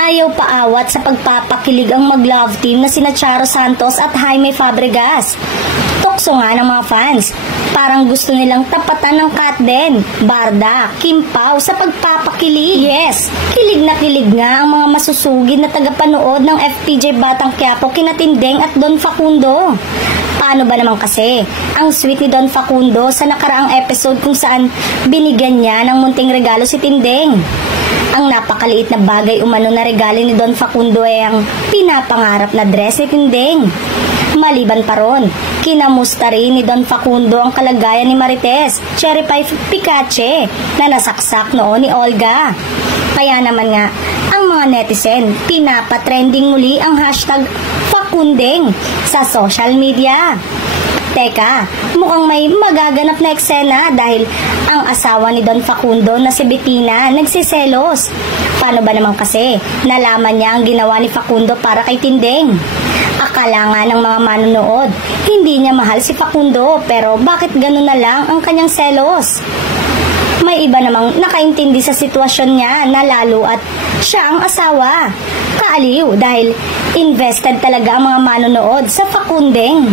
Ayaw paawat sa pagpapakilig ang mag-love team na sina Charo Santos at Jaime Fabregas. Tukso nga ng mga fans. Parang gusto nilang tapatan ng Kat Den, Barda, Kim Pao sa pagpapakilig. Yes, kilig na kilig nga ang mga masusugid na tagapanood ng FPJ Batang Quiapo kina Tindeng at Don Facundo. Paano ba naman kasi ang sweet ni Don Facundo sa nakaraang episode kung saan binigyan niya ng munting regalo si Tindeng. Ang napakaliit na bagay umano na regalo ni Don Facundo ay ang pinapangarap na dress ni Tindeng. Maliban pa ron, kinamusta rin ni Don Facundo ang kalagayan ni Marites, Cherry Pie Picache na nasaksak noon ni Olga. Kaya naman nga, ang mga netizen pinapatrending muli ang hashtag Facundeng sa social media. Teka, mukhang may magaganap na eksena dahil ang asawa ni Don Facundo na si Bettina nagsiselos. Paano ba naman kasi nalaman niya ang ginawa ni Facundo para kay Tindeng? Akala nga ng mga manonood, hindi niya mahal si Facundo pero bakit ganun na lang ang kanyang selos? May iba namang nakaintindi sa sitwasyon niya na lalo at siya ang asawa. Kaaliw dahil invested talaga ang mga manonood sa Facundeng.